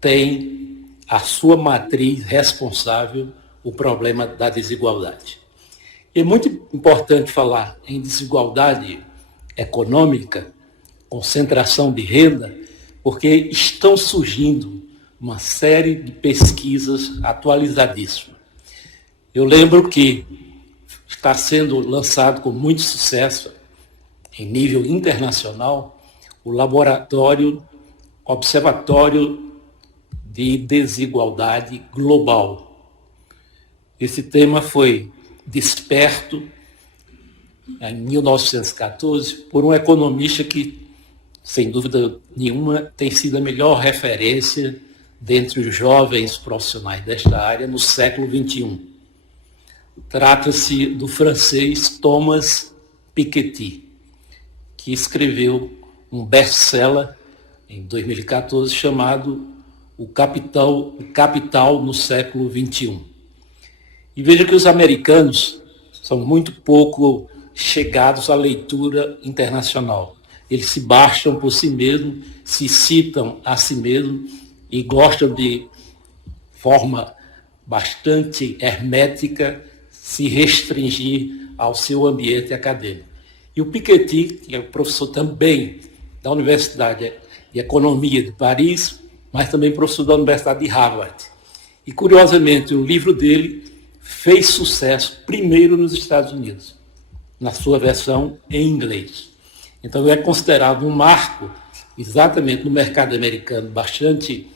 tem a sua matriz responsável o problema da desigualdade. E é muito importante falar em desigualdade econômica, concentração de renda, porque estão surgindo uma série de pesquisas atualizadíssimas. Eu lembro que está sendo lançado com muito sucesso, em nível internacional, o Observatório de Desigualdade Global. Esse tema foi desperto em 1914 por um economista que, sem dúvida nenhuma, tem sido a melhor referência dentre os jovens profissionais desta área no século XXI. Trata-se do francês Thomas Piketty, que escreveu um best-seller em 2014 chamado O Capital no século XXI. E veja que os americanos são muito pouco chegados à leitura internacional. Eles se bastam por si mesmos, se citam a si mesmos e gostam de forma bastante hermética se restringir ao seu ambiente acadêmico. E o Piketty, que é professor também da Universidade de Economia de Paris, mas também professor da Universidade de Harvard. E, curiosamente, o livro dele fez sucesso primeiro nos Estados Unidos, na sua versão em inglês. Então, é considerado um marco, exatamente no mercado americano, bastante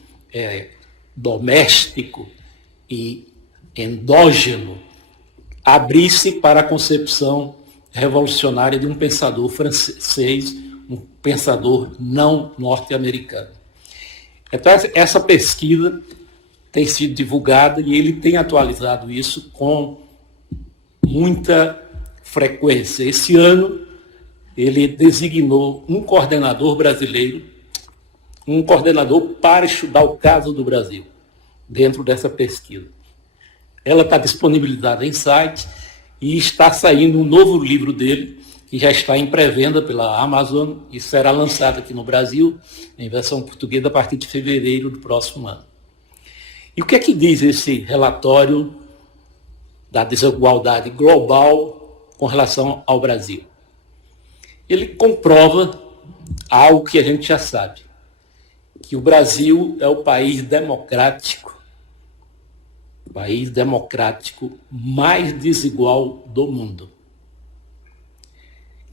doméstico e endógeno, abrir-se para a concepção revolucionária de um pensador francês, um pensador não norte-americano. Então, essa pesquisa tem sido divulgada e ele tem atualizado isso com muita frequência. Esse ano, ele designou um coordenador brasileiro, um coordenador para estudar o caso do Brasil, dentro dessa pesquisa. Ela está disponibilizada em site e está saindo um novo livro dele, que já está em pré-venda pela Amazon e será lançado aqui no Brasil, em versão portuguesa, a partir de fevereiro do próximo ano. E o que é que diz esse relatório da desigualdade global com relação ao Brasil? Ele comprova algo que a gente já sabe, que o Brasil é o país democrático mais desigual do mundo.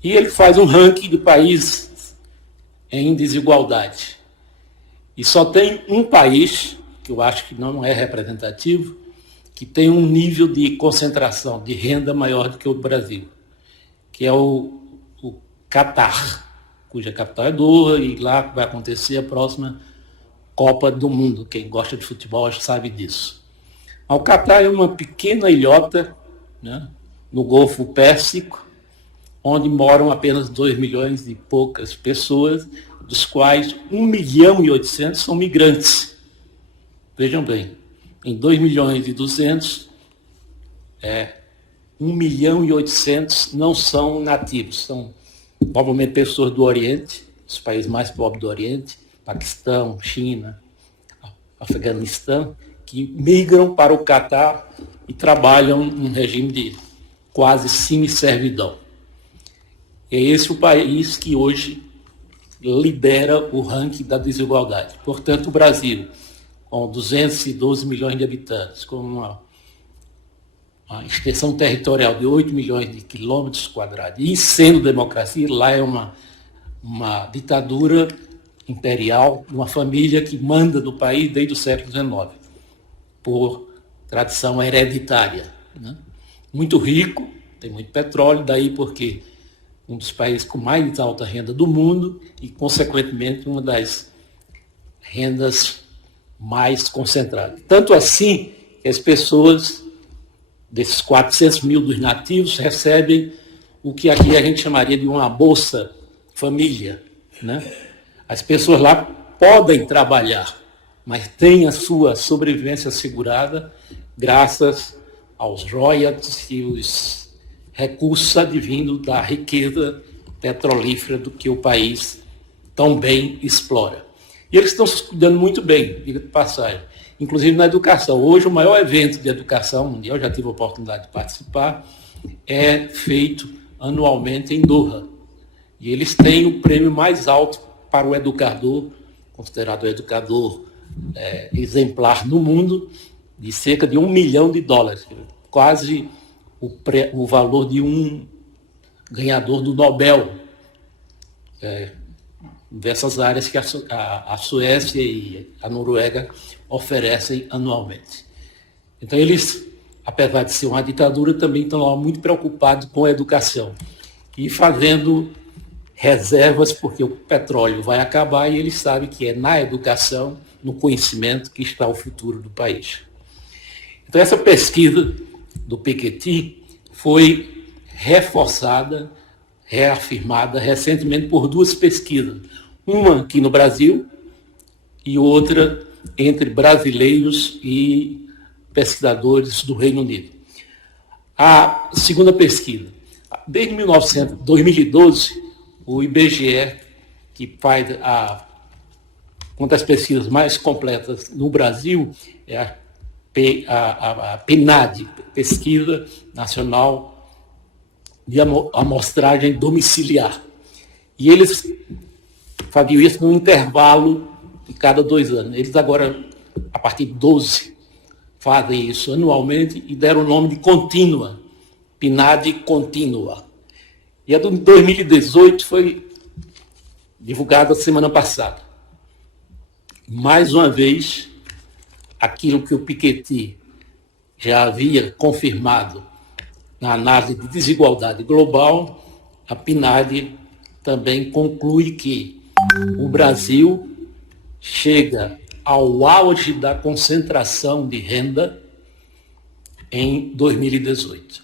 E ele faz um ranking de países em desigualdade. E só tem um país, que eu acho que não é representativo, que tem um nível de concentração de renda maior do que o Brasil, que é o Catar, cuja capital é Doha, e lá vai acontecer a próxima Copa do Mundo. Quem gosta de futebol já sabe disso. O Catar é uma pequena ilhota, né, no Golfo Pérsico, onde moram apenas 2 milhões e poucas pessoas, dos quais 1,8 milhão são migrantes. Vejam bem, em 2 milhões e 200, 1,8 milhão não são nativos, são provavelmente pessoas do Oriente, os países mais pobres do Oriente, Paquistão, China, Afeganistão, que migram para o Catar e trabalham num regime de quase semi-servidão. É esse o país que hoje lidera o ranking da desigualdade. Portanto, o Brasil, com 212 milhões de habitantes, com uma extensão territorial de 8 milhões de quilômetros quadrados, e sendo democracia, lá é uma ditadura imperial, uma família que manda no país desde o século XIX, por tradição hereditária, né? Muito rico, tem muito petróleo, daí porque um dos países com mais alta renda do mundo e, consequentemente, uma das rendas mais concentradas. Tanto assim que as pessoas, desses 400 mil dos nativos, recebem o que aqui a gente chamaria de uma Bolsa Família, né? As pessoas lá podem trabalhar, mas têm a sua sobrevivência assegurada graças aos royalties e os recursos advindos da riqueza petrolífera do que o país tão bem explora. E eles estão se cuidando muito bem, diga de passagem, inclusive na educação. Hoje, o maior evento de educação mundial, já tive a oportunidade de participar, é feito anualmente em Doha. E eles têm o prêmio mais alto para o educador, considerado o educador exemplar no mundo, de cerca de $1 milhão, quase o valor de um ganhador do Nobel, dessas áreas que a Suécia e a Noruega oferecem anualmente. Então, eles, apesar de ser uma ditadura, também estão lá muito preocupados com a educação e fazendo reservas, porque o petróleo vai acabar e eles sabem que é na educação, no conhecimento, que está o futuro do país. Então, essa pesquisa do Piketty foi reforçada, reafirmada recentemente por duas pesquisas. Uma aqui no Brasil e outra entre brasileiros e pesquisadores do Reino Unido. A segunda pesquisa. Desde 2012, o IBGE, que faz uma das pesquisas mais completas no Brasil, é a PNAD, Pesquisa Nacional de Amostragem Domiciliar. E eles faziam isso num intervalo de cada 2 anos. Eles agora, a partir de 12, fazem isso anualmente e deram o nome de Contínua, PNAD Contínua. E a de 2018 foi divulgada semana passada. Mais uma vez, aquilo que o Piketty já havia confirmado na análise de desigualdade global, a PNAD também conclui que o Brasil chega ao auge da concentração de renda em 2018.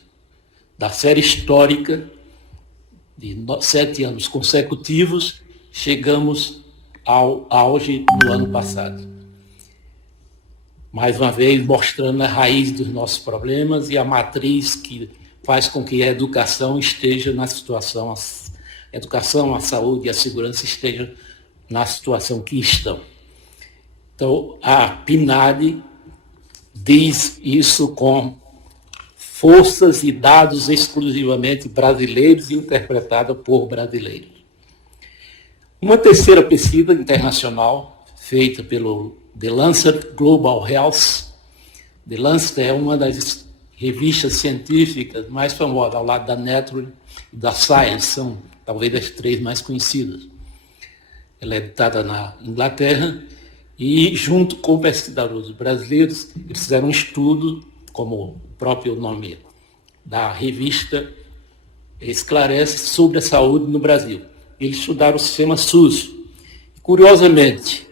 Da série histórica de 7 anos consecutivos, chegamos ao auge do ano passado. Mais uma vez, mostrando a raiz dos nossos problemas e a matriz que faz com que a educação esteja na situação, a educação, a saúde e a segurança estejam na situação que estão. Então, a PNAD diz isso com forças e dados exclusivamente brasileiros e interpretada por brasileiros. Uma terceira pesquisa internacional, feita pelo The Lancet Global Health. The Lancet é uma das revistas científicas mais famosas, ao lado da Nature e da Science, são talvez as 3 mais conhecidas. Ela é editada na Inglaterra e, junto com pesquisadores brasileiros, eles fizeram um estudo, como o próprio nome da revista esclarece, sobre a saúde no Brasil. Eles estudaram o sistema SUS. Curiosamente,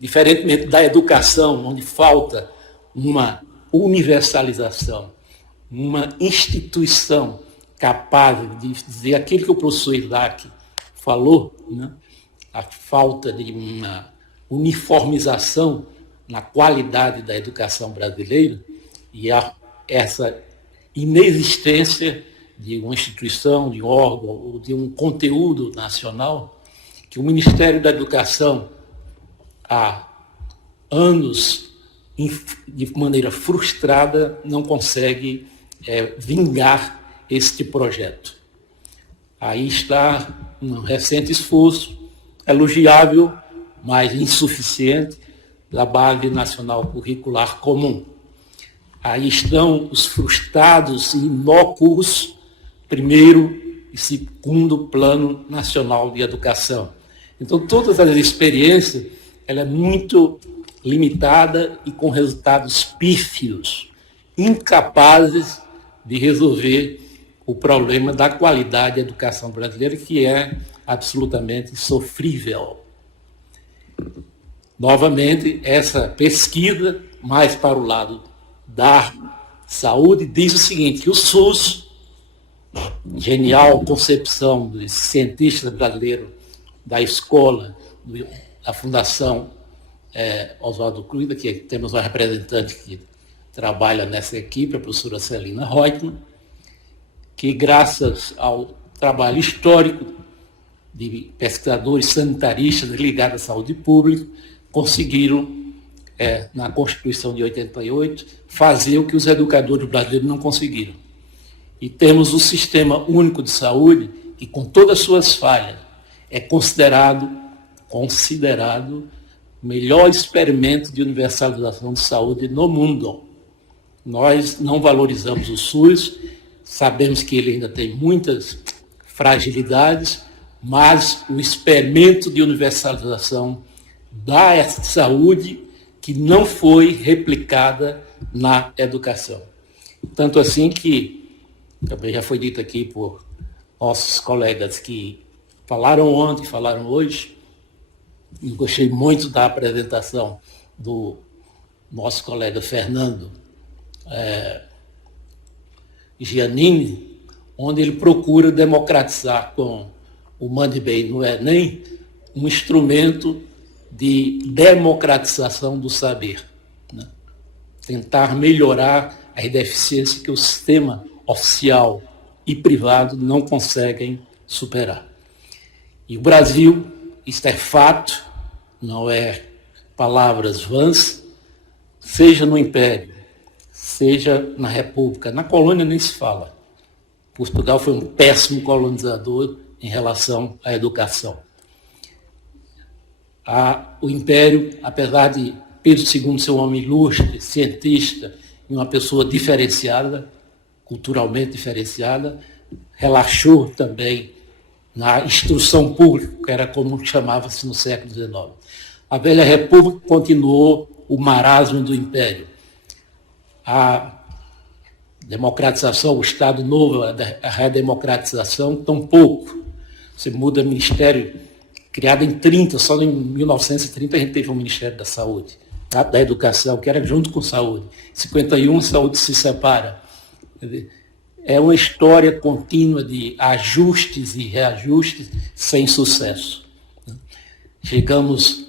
diferentemente da educação, onde falta uma universalização, uma instituição capaz de dizer aquilo que o professor Isaac falou, né? A falta de uma uniformização na qualidade da educação brasileira e essa inexistência de uma instituição, de um órgão ou de um conteúdo nacional, que o Ministério da Educação, há anos, de maneira frustrada, não consegue vingar este projeto. Aí está um recente esforço, elogiável, mas insuficiente, da Base Nacional Curricular Comum. Aí estão os frustrados e inócuos, primeiro e segundo Plano Nacional de Educação. Então, todas as experiências, ela é muito limitada e com resultados pífios, incapazes de resolver o problema da qualidade da educação brasileira, que é absolutamente sofrível. Novamente, essa pesquisa, mais para o lado da saúde, diz o seguinte, que o SUS, genial concepção dos cientistas brasileiros, da escola, da Fundação Oswaldo Cruz, que temos uma representante que trabalha nessa equipe, a professora Celina Reutemann, que graças ao trabalho histórico de pesquisadores sanitaristas ligados à saúde pública, conseguiram, na Constituição de 88, fazer o que os educadores brasileiros não conseguiram. E temos o Sistema Único de Saúde, que com todas as suas falhas, é considerado o melhor experimento de universalização de saúde no mundo. Nós não valorizamos o SUS, sabemos que ele ainda tem muitas fragilidades, mas o experimento de universalização da saúde que não foi replicada na educação. Tanto assim que, também já foi dito aqui por nossos colegas que falaram ontem, falaram hoje, e gostei muito da apresentação do nosso colega Fernando Giannini, onde ele procura democratizar com o Mande Bem no Enem um instrumento de democratização do saber, né? Tentar melhorar as deficiências que o sistema oficial e privado não conseguem superar. E o Brasil, isto é fato, não é palavras vãs, seja no Império, seja na República, na colônia nem se fala. Portugal foi um péssimo colonizador em relação à educação. O Império, apesar de Pedro II ser um homem ilustre, cientista e uma pessoa diferenciada, culturalmente diferenciada, relaxou também na instrução pública, que era como chamava-se no século XIX. A velha República continuou o marasmo do Império. A democratização, o Estado Novo, a redemocratização, tampouco. Você muda ministério, criado em 30, só em 1930 a gente teve um Ministério da Saúde, da Educação, que era junto com saúde. Em 51 a saúde se separa. É uma história contínua de ajustes e reajustes sem sucesso. Chegamos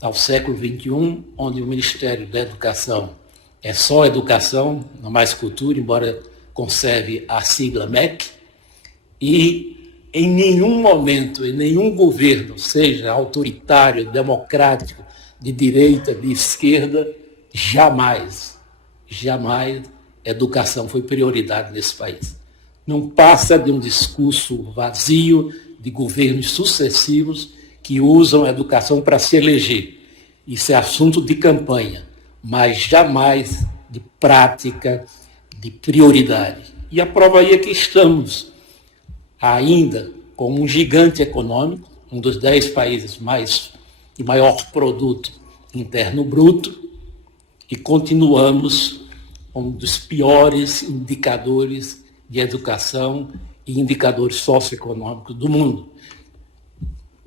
ao século XXI, onde o Ministério da Educação é só educação, não mais cultura, embora conserve a sigla MEC, e em nenhum momento, em nenhum governo, seja autoritário, democrático, de direita, de esquerda, jamais educação foi prioridade nesse país. Não passa de um discurso vazio de governos sucessivos que usam a educação para se eleger. Isso é assunto de campanha, mas jamais de prática, de prioridade. E a prova aí é que estamos ainda como um gigante econômico, um dos 10 países de maior produto interno bruto, e continuamos um dos piores indicadores de educação e indicadores socioeconômicos do mundo.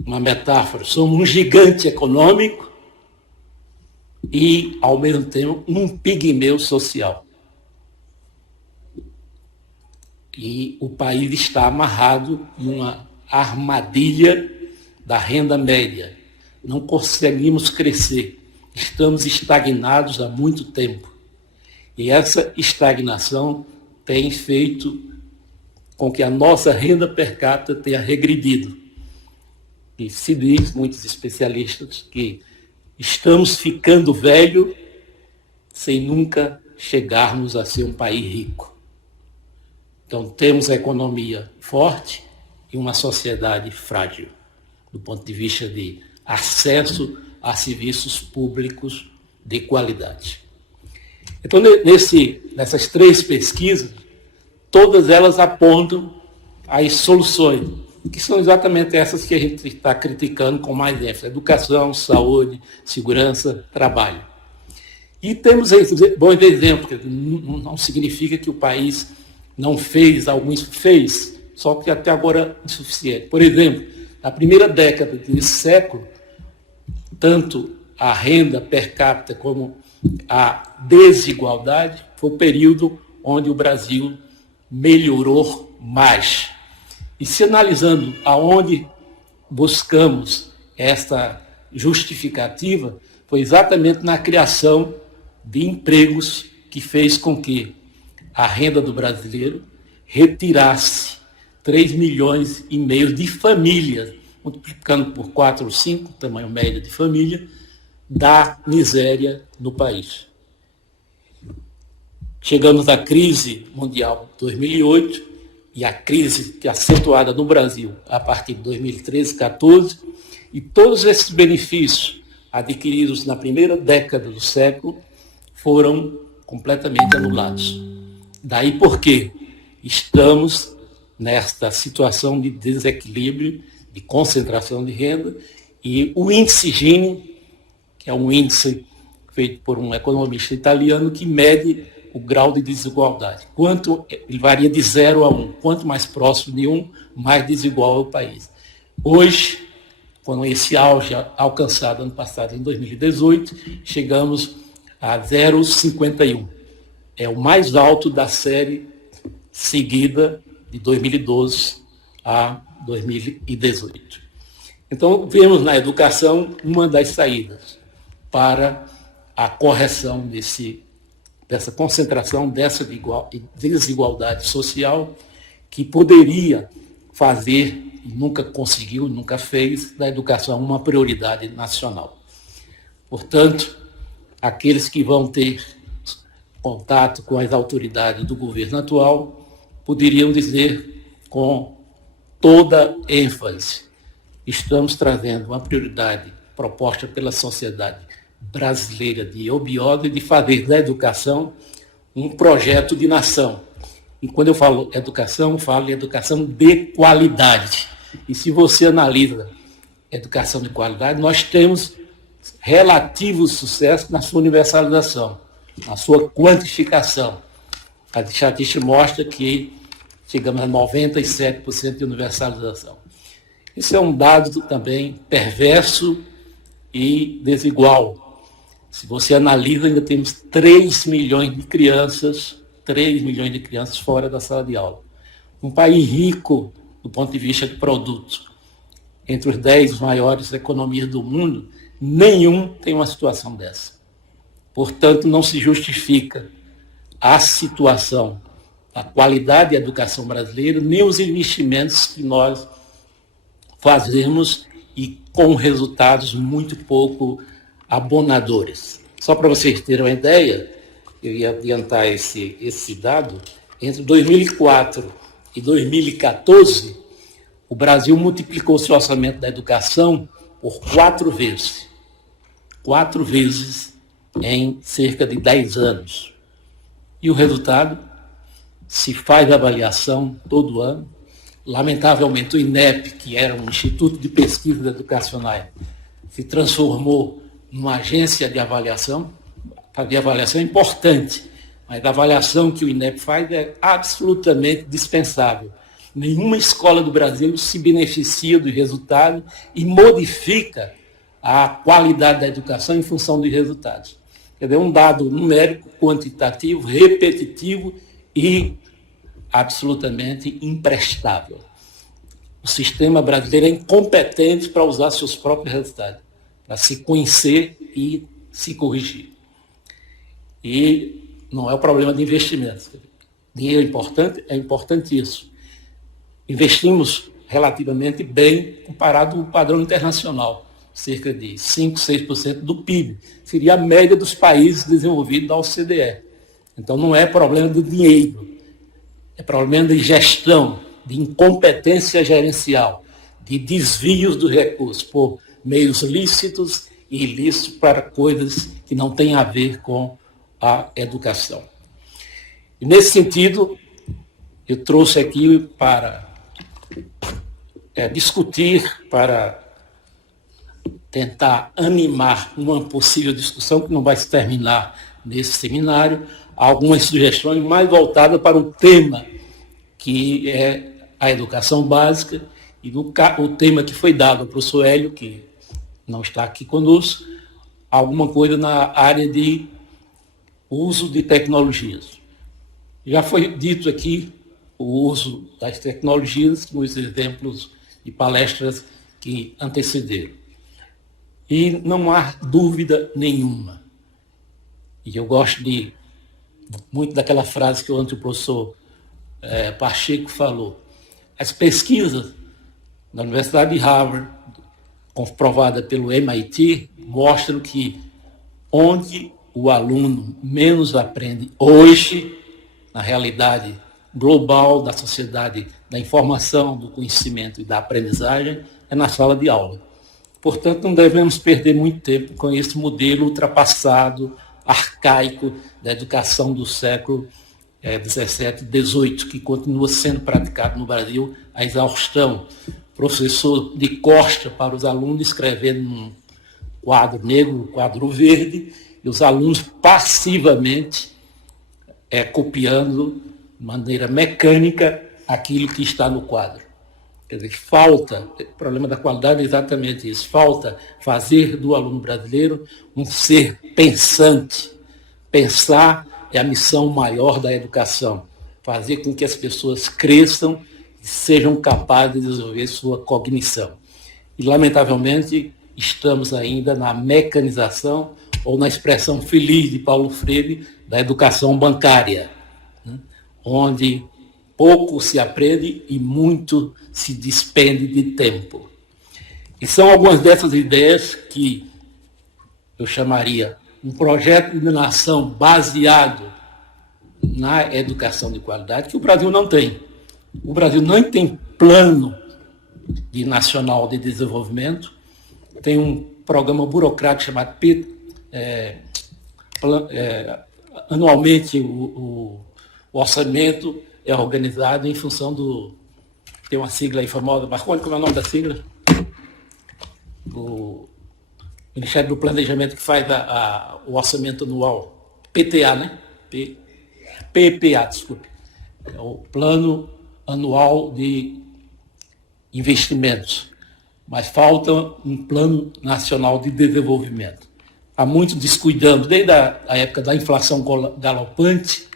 Uma metáfora, somos um gigante econômico e, ao mesmo tempo, um pigmeu social. E o país está amarrado numa armadilha da renda média. Não conseguimos crescer. Estamos estagnados há muito tempo. E essa estagnação tem feito com que a nossa renda per capita tenha regredido. E se diz, muitos especialistas, que estamos ficando velho sem nunca chegarmos a ser um país rico. Então, temos a economia forte e uma sociedade frágil, do ponto de vista de acesso a serviços públicos de qualidade. Então, nessas 3 pesquisas, todas elas apontam as soluções, que são exatamente essas que a gente está criticando com mais ênfase: educação, saúde, segurança, trabalho. E temos bons exemplos, não significa que o país não fez, alguns fez, só que até agora é insuficiente. Por exemplo, na primeira década desse século, tanto a renda per capita como a desigualdade foi o período onde o Brasil melhorou mais. E se analisando aonde buscamos essa justificativa, foi exatamente na criação de empregos que fez com que a renda do brasileiro retirasse 3,5 milhões de famílias, multiplicando por 4 ou 5, tamanho médio de família, da miséria no país. Chegamos à crise mundial de 2008 e a crise que é acentuada no Brasil a partir de 2013, 2014, e todos esses benefícios adquiridos na primeira década do século foram completamente anulados. Daí porque estamos nesta situação de desequilíbrio, de concentração de renda, e o índice Gini, que é um índice feito por um economista italiano que mede o grau de desigualdade. Ele varia de 0 a 1. Quanto mais próximo de 1, mais desigual é o país. Hoje, com esse auge alcançado ano passado, em 2018, chegamos a 0,51. É o mais alto da série seguida de 2012 a 2018. Então, vemos na educação uma das saídas para a correção dessa concentração, dessa desigualdade social que poderia fazer, e nunca conseguiu, nunca fez, da educação uma prioridade nacional. Portanto, aqueles que vão ter contato com as autoridades do governo atual poderiam dizer com toda ênfase: estamos trazendo uma prioridade proposta pela sociedade brasileira de obiose de fazer da educação um projeto de nação. E quando eu falo falo em educação de qualidade. E se você analisa educação de qualidade, nós temos relativo sucesso na sua universalização, na sua quantificação. A estatística mostra que chegamos a 97% de universalização. Isso é um dado também perverso e desigual. Se você analisa, ainda temos 3 milhões de crianças fora da sala de aula. Um país rico do ponto de vista de produto, entre os 10 maiores economias do mundo, nenhum tem uma situação dessa. Portanto, não se justifica a situação, a qualidade da educação brasileira, nem os investimentos que nós fazemos e com resultados muito pouco abonadores. Só para vocês terem uma ideia, eu ia adiantar esse dado, entre 2004 e 2014, o Brasil multiplicou seu orçamento da educação por 4 vezes. 4 vezes em cerca de 10 anos. E o resultado? Se faz avaliação todo ano. Lamentavelmente, o INEP, que era um instituto de pesquisas educacionais, se transformou numa agência de avaliação. Fazer avaliação é importante, mas a avaliação que o INEP faz é absolutamente dispensável. Nenhuma escola do Brasil se beneficia do resultado e modifica a qualidade da educação em função dos resultados. Quer dizer, um dado numérico, quantitativo, repetitivo e absolutamente imprestável. O sistema brasileiro é incompetente para usar seus próprios resultados, para se conhecer e se corrigir. E não é o problema de investimentos. Dinheiro é importante? É importantíssimo. Investimos relativamente bem comparado ao padrão internacional, cerca de 5%, 6% do PIB. Seria a média dos países desenvolvidos da OCDE. Então não é problema de dinheiro, é problema de gestão, de incompetência gerencial, de desvios dos recursos por meios lícitos e ilícitos para coisas que não têm a ver com a educação. E nesse sentido, eu trouxe aqui para discutir, para tentar animar uma possível discussão que não vai se terminar nesse seminário, algumas sugestões mais voltadas para o tema que é a educação básica e o tema que foi dado ao professor Hélio, que não está aqui conosco, alguma coisa na área de uso de tecnologias. Já foi dito aqui o uso das tecnologias nos exemplos de palestras que antecederam. E não há dúvida nenhuma. E eu gosto muito daquela frase que o professor Pacheco falou. As pesquisas da Universidade de Harvard, comprovada pelo MIT, mostram que onde o aluno menos aprende hoje, na realidade global da sociedade, da informação, do conhecimento e da aprendizagem, é na sala de aula. Portanto, não devemos perder muito tempo com esse modelo ultrapassado, arcaico da educação do século XVII, XVIII, que continua sendo praticado no Brasil a exaustão. Professor de costa para os alunos, escrevendo num quadro negro, quadro verde, e os alunos passivamente copiando de maneira mecânica aquilo que está no quadro. Quer dizer, falta, o problema da qualidade é exatamente isso, falta fazer do aluno brasileiro um ser pensante. Pensar é a missão maior da educação, fazer com que as pessoas cresçam e sejam capazes de desenvolver sua cognição. E, lamentavelmente, estamos ainda na mecanização, ou na expressão feliz de Paulo Freire, da educação bancária, né? Onde pouco se aprende e muito se despende de tempo. E são algumas dessas ideias que eu chamaria um projeto de nação baseado na educação de qualidade, que o Brasil não tem. O Brasil não tem plano nacional de desenvolvimento, tem um programa burocrático chamado anualmente o orçamento é organizado em função do... Tem uma sigla aí famosa, Marconi, como é o nome da sigla? O Ministério do Planejamento, que faz o orçamento anual. PTA, né? PPA, desculpe. É o Plano Anual de Investimentos. Mas falta um Plano Nacional de Desenvolvimento. Há muito descuidando, desde a época da inflação galopante,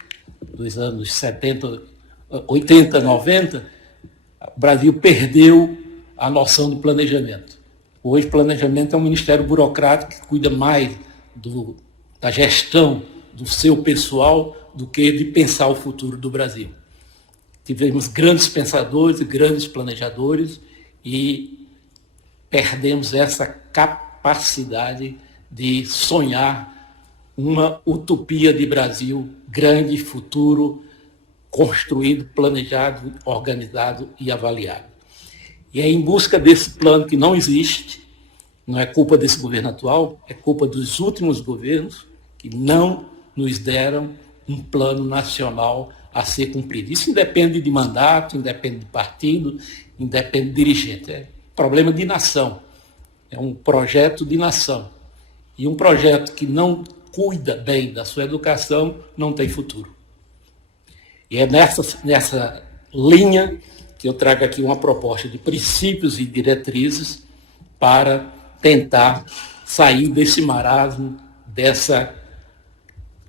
dos anos 70, 80, 90, o Brasil perdeu a noção do planejamento. Hoje, planejamento é um ministério burocrático que cuida mais da gestão do seu pessoal do que de pensar o futuro do Brasil. Tivemos grandes pensadores e grandes planejadores e perdemos essa capacidade de sonhar uma utopia de Brasil grande, futuro, construído, planejado, organizado e avaliado. E é em busca desse plano que não existe, não é culpa desse governo atual, é culpa dos últimos governos que não nos deram um plano nacional a ser cumprido. Isso independe de mandato, independe de partido, independe de dirigente. É problema de nação, é um projeto de nação. E um projeto que não cuida bem da sua educação não tem futuro. E é nessa linha que eu trago aqui uma proposta de princípios e diretrizes para tentar sair desse marasmo, dessa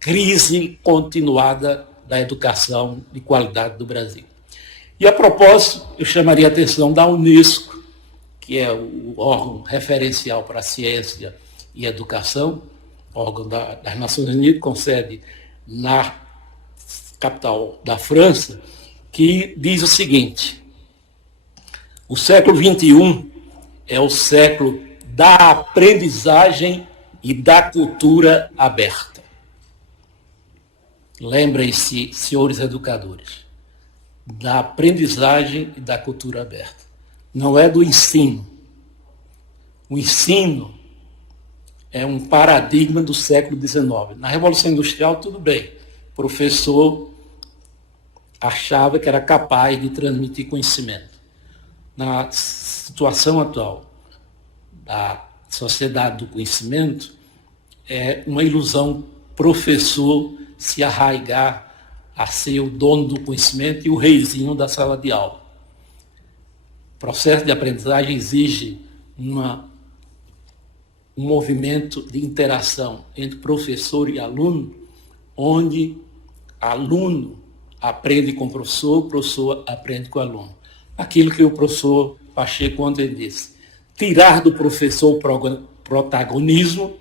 crise continuada da educação de qualidade do Brasil. E, a propósito, eu chamaria a atenção da Unesco, que é o órgão referencial para a ciência e educação, órgão das Nações Unidas, com sede na capital da França, que diz o seguinte: o século XXI é o século da aprendizagem e da cultura aberta. Lembrem-se, senhores educadores, da aprendizagem e da cultura aberta. Não é do ensino. O ensino é um paradigma do século XIX. Na Revolução Industrial, tudo bem. O professor achava que era capaz de transmitir conhecimento. Na situação atual da sociedade do conhecimento, é uma ilusão professor se arraigar a ser o dono do conhecimento e o reizinho da sala de aula. O processo de aprendizagem exige um movimento de interação entre professor e aluno, onde aluno aprende com o professor aprende com o aluno. Aquilo que o professor Pacheco ontem disse, tirar do professor o protagonismo,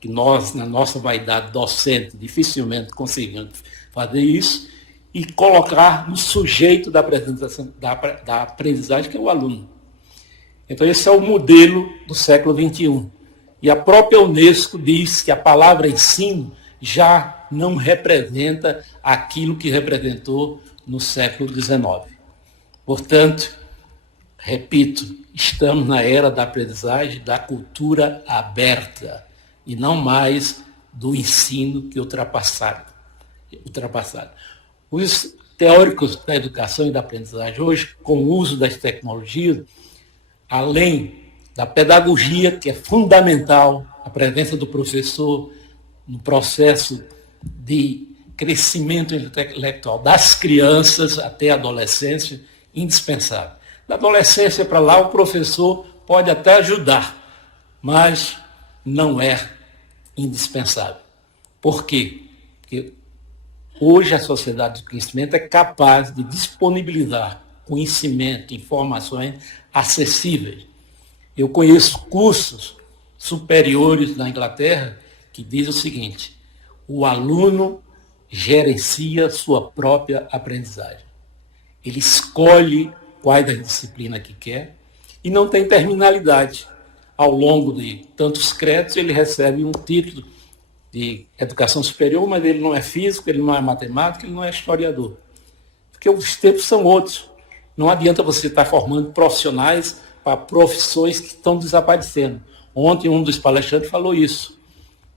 que nós, na nossa vaidade docente, dificilmente conseguimos fazer isso, e colocar no sujeito da aprendizagem, que é o aluno. Então, esse é o modelo do século XXI. E a própria Unesco diz que a palavra ensino já não representa aquilo que representou no século XIX. Portanto, repito, estamos na era da aprendizagem, da cultura aberta, e não mais do ensino que ultrapassado. Os teóricos da educação e da aprendizagem hoje, com o uso das tecnologias, além da pedagogia, que é fundamental, a presença do professor no processo de crescimento intelectual das crianças até a adolescência, indispensável. Da adolescência para lá, o professor pode até ajudar, mas não é indispensável. Por quê? Porque hoje a sociedade do conhecimento é capaz de disponibilizar conhecimento, informações acessíveis. Eu conheço cursos superiores na Inglaterra que dizem o seguinte: o aluno gerencia sua própria aprendizagem. Ele escolhe quais as disciplinas que quer e não tem terminalidade. Ao longo de tantos créditos, ele recebe um título de educação superior, mas ele não é físico, ele não é matemático, ele não é historiador. Porque os tempos são outros. Não adianta você estar formando profissionais para profissões que estão desaparecendo. Ontem um dos palestrantes falou isso,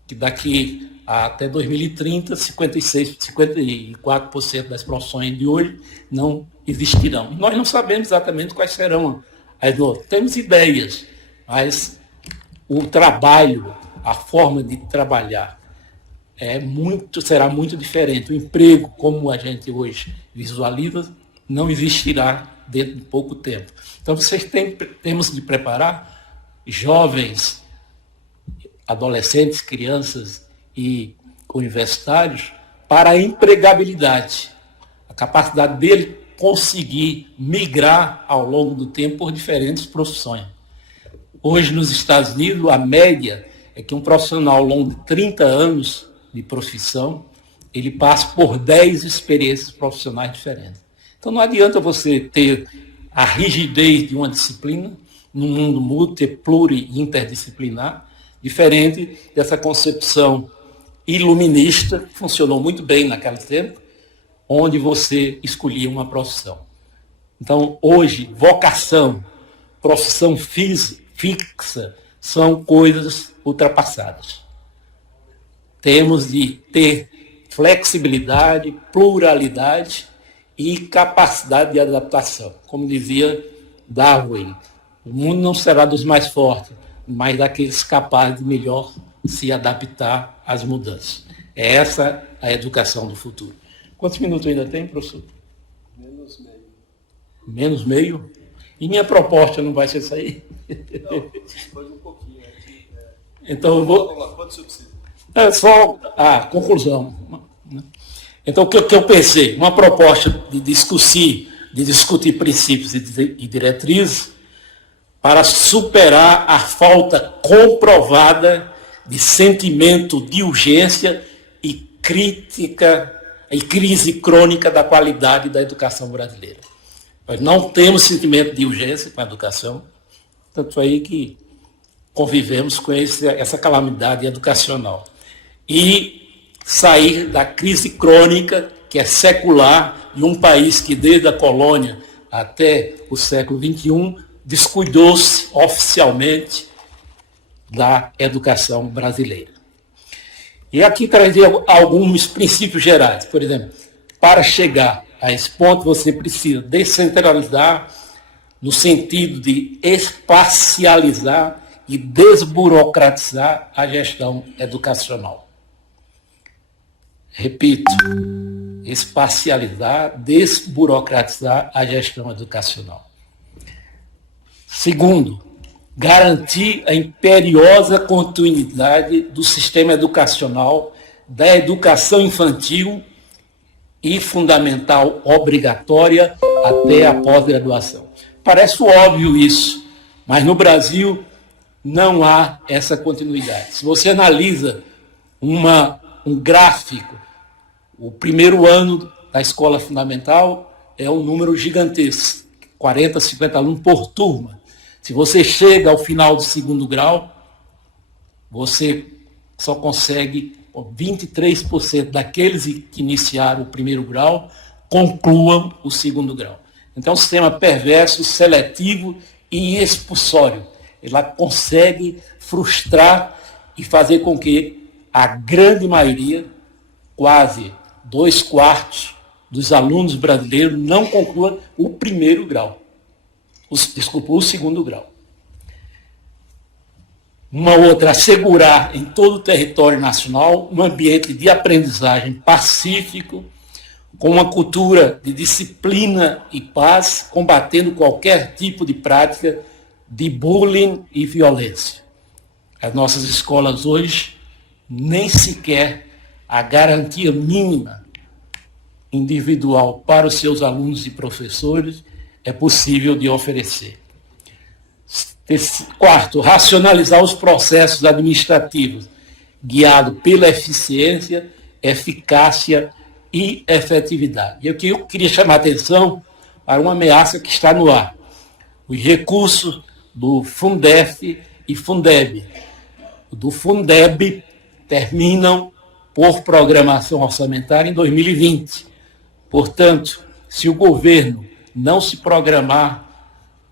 que daqui até 2030, 54% das profissões de hoje não existirão. Nós não sabemos exatamente quais serão as outras. Temos ideias, mas o trabalho, a forma de trabalhar será muito diferente. O emprego, como a gente hoje visualiza, não existirá dentro de pouco tempo. Então, temos de preparar jovens, adolescentes, crianças e universitários para a empregabilidade, a capacidade dele conseguir migrar ao longo do tempo por diferentes profissões. Hoje, nos Estados Unidos, a média é que um profissional ao longo de 30 anos de profissão, ele passa por 10 experiências profissionais diferentes. Então, não adianta você ter a rigidez de uma disciplina num mundo pluri e interdisciplinar, diferente dessa concepção iluminista, que funcionou muito bem naquele tempo, onde você escolhia uma profissão. Então, hoje, vocação, profissão fixa, são coisas ultrapassadas. Temos de ter flexibilidade, pluralidade e capacidade de adaptação. Como dizia Darwin, o mundo não será dos mais fortes, mas daqueles capazes de melhor se adaptar às mudanças. É essa a educação do futuro. Quantos minutos ainda tem, professor? Menos meio. Menos meio? E minha proposta não vai ser essa aí? Não, pode um pouquinho. Então eu vou... Vamos lá, quanto você precisa? É só a conclusão. Então, o que eu pensei? Uma proposta de discutir princípios e diretrizes para superar a falta comprovada de sentimento de urgência e crise crônica da qualidade da educação brasileira. Nós não temos sentimento de urgência com a educação, tanto aí que convivemos com essa calamidade educacional. E sair da crise crônica, que é secular, de um país que, desde a colônia até o século XXI, descuidou-se oficialmente da educação brasileira. E aqui trazer alguns princípios gerais. Por exemplo, para chegar a esse ponto, você precisa descentralizar no sentido de espacializar e desburocratizar a gestão educacional. Repito, espacializar, desburocratizar a gestão educacional. Segundo, garantir a imperiosa continuidade do sistema educacional, da educação infantil e fundamental obrigatória até a pós-graduação. Parece óbvio isso, mas no Brasil não há essa continuidade. Se você analisa um gráfico, o primeiro ano da escola fundamental é um número gigantesco, 40, 50 alunos por turma. Se você chega ao final do segundo grau, você só consegue 23% daqueles que iniciaram o primeiro grau concluam o segundo grau. Então, é um sistema perverso, seletivo e expulsório. Ela consegue frustrar e fazer com que a grande maioria, quase 2/4 dos alunos brasileiros, não concluam o primeiro grau. O segundo grau. Uma outra, assegurar em todo o território nacional um ambiente de aprendizagem pacífico, com uma cultura de disciplina e paz, combatendo qualquer tipo de prática de bullying e violência. As nossas escolas hoje, nem sequer a garantia mínima individual para os seus alunos e professores é possível de oferecer. Quarto, racionalizar os processos administrativos, guiado pela eficiência, eficácia e efetividade. E aqui eu queria chamar a atenção para uma ameaça que está no ar. Os recursos do Fundef e Fundeb. Do Fundeb terminam por programação orçamentária em 2020. Portanto, se o governo não se programar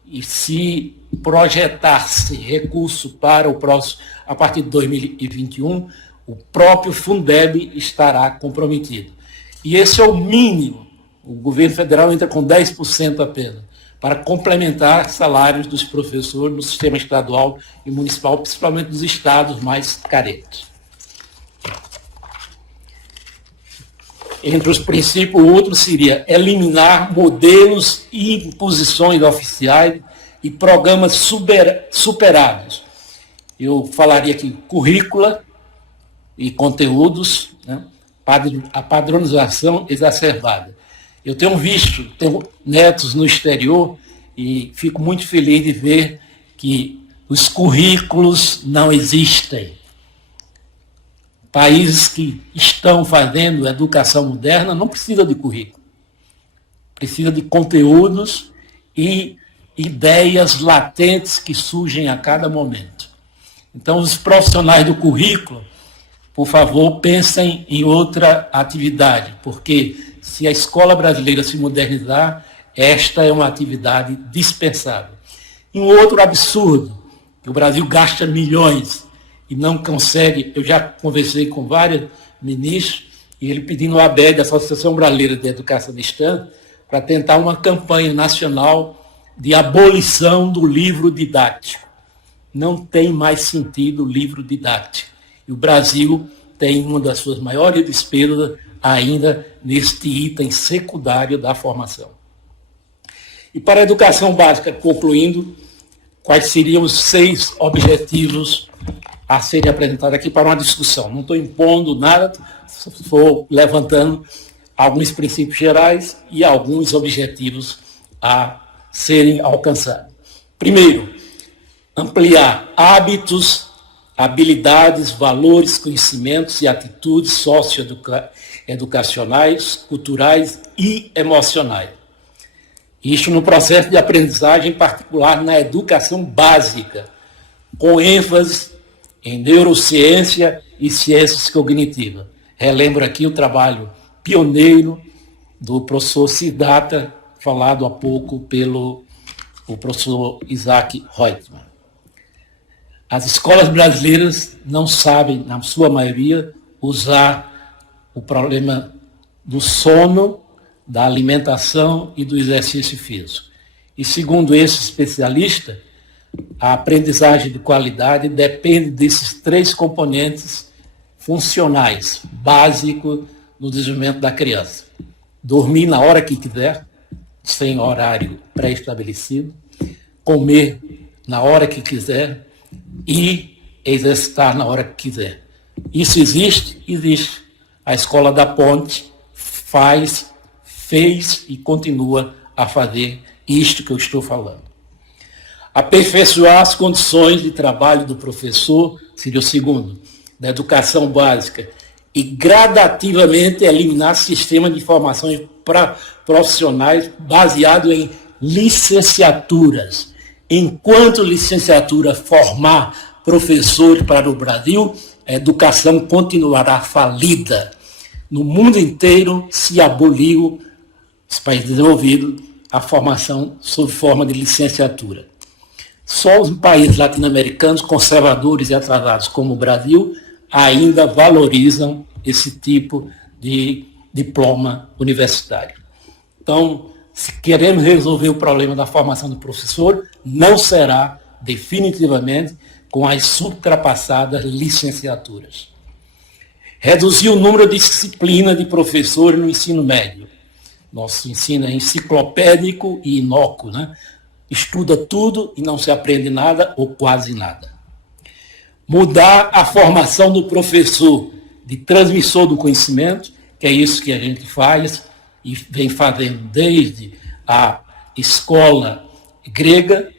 e se projetar-se recurso para o próximo, a partir de 2021, o próprio Fundeb estará comprometido. E esse é o mínimo. O governo federal entra com 10% apenas, para complementar salários dos professores no sistema estadual e municipal, principalmente dos estados mais carentes. Entre os princípios, o outro seria eliminar modelos e imposições oficiais e programas superados. Eu falaria aqui currícula e conteúdos, né? A padronização exacerbada. Eu tenho netos no exterior e fico muito feliz de ver que os currículos não existem. Países que estão fazendo educação moderna não precisam de currículo. Precisa de conteúdos e ideias latentes que surgem a cada momento. Então, os profissionais do currículo, por favor, pensem em outra atividade, porque se a escola brasileira se modernizar, esta é uma atividade dispensável. E um outro absurdo, que o Brasil gasta milhões e não consegue, eu já conversei com vários ministros, e ele pedindo a ABED, a Associação Brasileira de Educação à Distância, para tentar uma campanha nacional de abolição do livro didático. Não tem mais sentido o livro didático. E o Brasil tem uma das suas maiores despesas ainda neste item secundário da formação. E para a educação básica, concluindo, quais seriam os 6 objetivos a serem apresentados aqui para uma discussão? Não estou impondo nada, estou levantando alguns princípios gerais e alguns objetivos a serem alcançados. Primeiro, ampliar hábitos, habilidades, valores, conhecimentos e atitudes socioeducacionais, culturais e emocionais. Isso no processo de aprendizagem, em particular na educação básica, com ênfase em neurociência e ciências cognitivas. Relembro aqui o trabalho pioneiro do professor Siddhartha, falado há pouco pelo professor Isaac Reutemann. As escolas brasileiras não sabem, na sua maioria, usar o problema do sono, da alimentação e do exercício físico. E segundo esse especialista, a aprendizagem de qualidade depende desses 3 componentes funcionais, básicos no desenvolvimento da criança. Dormir na hora que quiser, sem horário pré-estabelecido, comer na hora que quiser e exercitar na hora que quiser. Isso existe? Existe. A Escola da Ponte fez e continua a fazer isto que eu estou falando. Aperfeiçoar as condições de trabalho do professor, seria o segundo, da educação básica, e gradativamente eliminar sistema de formação para profissionais baseado em licenciaturas. Enquanto licenciatura formar professores para o Brasil, a educação continuará falida. No mundo inteiro se aboliu, os países desenvolvidos, a formação sob forma de licenciatura. Só os países latino-americanos, conservadores e atrasados como o Brasil, ainda valorizam esse tipo de diploma universitário. Então, se queremos resolver o problema da formação do professor, não será definitivamente com as ultrapassadas licenciaturas. Reduzir o número de disciplinas de professores no ensino médio. Nosso ensino é enciclopédico e inócuo, né? Estuda tudo e não se aprende nada ou quase nada. Mudar a formação do professor de transmissor do conhecimento, que é isso que a gente faz e vem fazendo desde a escola grega,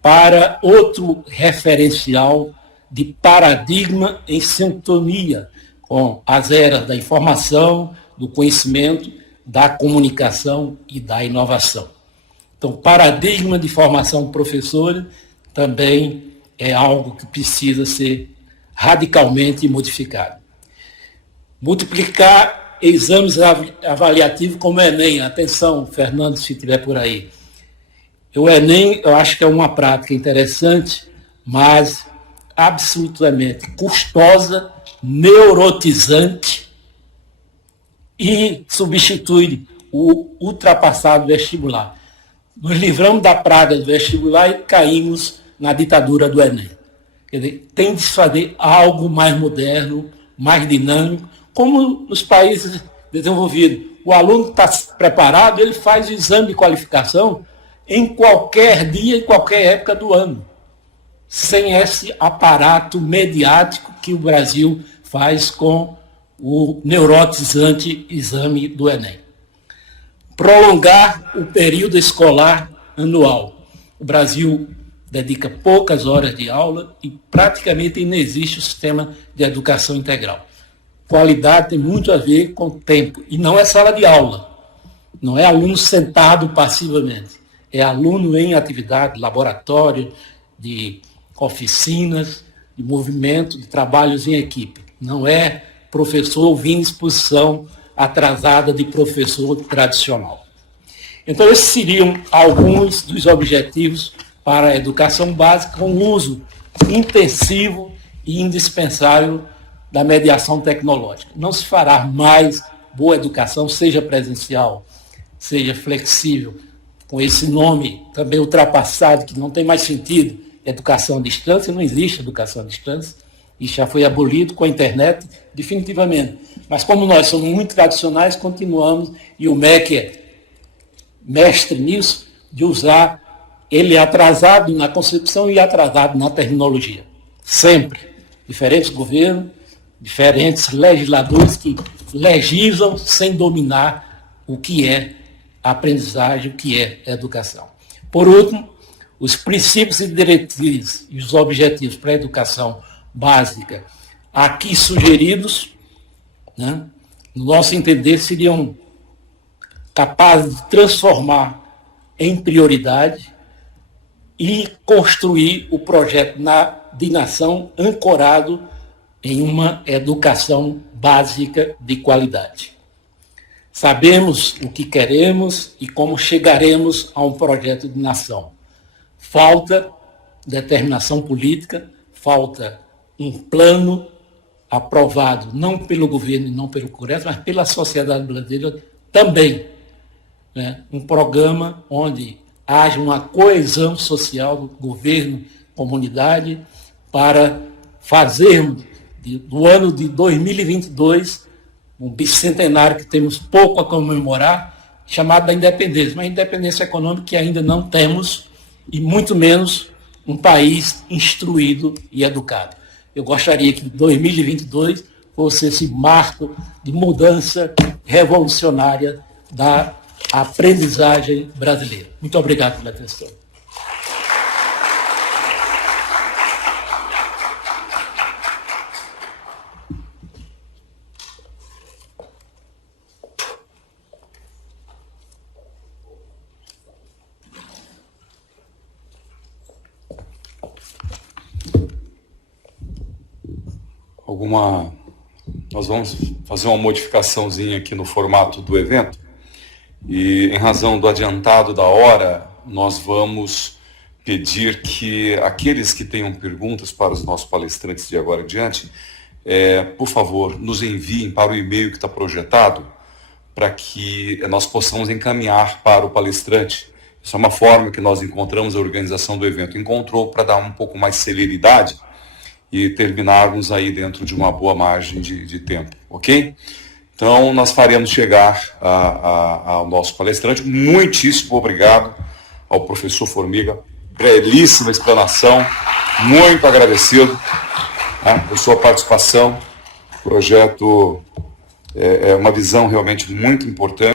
para outro referencial de paradigma em sintonia com as eras da informação, do conhecimento, da comunicação e da inovação. Então, paradigma de formação do professor também é algo que precisa ser radicalmente modificado. Multiplicar exames avaliativos como o Enem. Atenção, Fernando, se estiver por aí. O Enem, eu acho que é uma prática interessante, mas absolutamente custosa, neurotizante e substitui o ultrapassado vestibular. Nos livramos da praga do vestibular e caímos na ditadura do Enem. Quer dizer, tem de se fazer algo mais moderno, mais dinâmico, como nos países desenvolvidos. O aluno está preparado, ele faz o exame de qualificação em qualquer dia, em qualquer época do ano, sem esse aparato mediático que o Brasil faz com o neurotizante exame do Enem. Prolongar o período escolar anual. O Brasil dedica poucas horas de aula e praticamente não existe o sistema de educação integral. Qualidade tem muito a ver com tempo. E não é sala de aula. Não é aluno sentado passivamente. É aluno em atividade, laboratório, de oficinas, de movimento, de trabalhos em equipe. Não é professor ouvindo exposição atrasada de professor tradicional. Então, esses seriam alguns dos objetivos para a educação básica, com o uso intensivo e indispensável da mediação tecnológica. Não se fará mais boa educação, seja presencial, seja flexível, com esse nome também ultrapassado, que não tem mais sentido, educação à distância. Não existe educação à distância, isso já foi abolido com a internet, definitivamente. Mas como nós somos muito tradicionais, continuamos, e o MEC é mestre nisso, de usar ele atrasado na concepção e atrasado na terminologia. Sempre. Diferentes governos, diferentes legisladores que legislam sem dominar o que é a aprendizagem, o que é a educação. Por último, os princípios e diretrizes e os objetivos para a educação básica aqui sugeridos, né, no nosso entender, seriam capazes de transformar em prioridade e construir o projeto de nação ancorado em uma educação básica de qualidade. Sabemos o que queremos e como chegaremos a um projeto de nação. Falta determinação política, falta um plano aprovado não pelo governo e não pelo Congresso, mas pela sociedade brasileira também. Né? Um programa onde haja uma coesão social do governo, comunidade, para fazermos do ano de 2022 um bicentenário que temos pouco a comemorar, chamado da independência, mas independência econômica que ainda não temos, e muito menos um país instruído e educado. Eu gostaria que 2022 fosse esse marco de mudança revolucionária da aprendizagem brasileira. Muito obrigado pela atenção. Nós vamos fazer uma modificaçãozinha aqui no formato do evento e, em razão do adiantado da hora, nós vamos pedir que aqueles que tenham perguntas para os nossos palestrantes de agora em diante, por favor, nos enviem para o e-mail que está projetado para que nós possamos encaminhar para o palestrante. Isso é uma forma que nós encontramos, a organização do evento encontrou para dar um pouco mais celeridade e terminarmos aí dentro de uma boa margem de tempo, ok? Então, nós faremos chegar ao nosso palestrante. Muitíssimo obrigado ao professor Formiga, belíssima explanação, muito agradecido por sua participação. O projeto é uma visão realmente muito importante.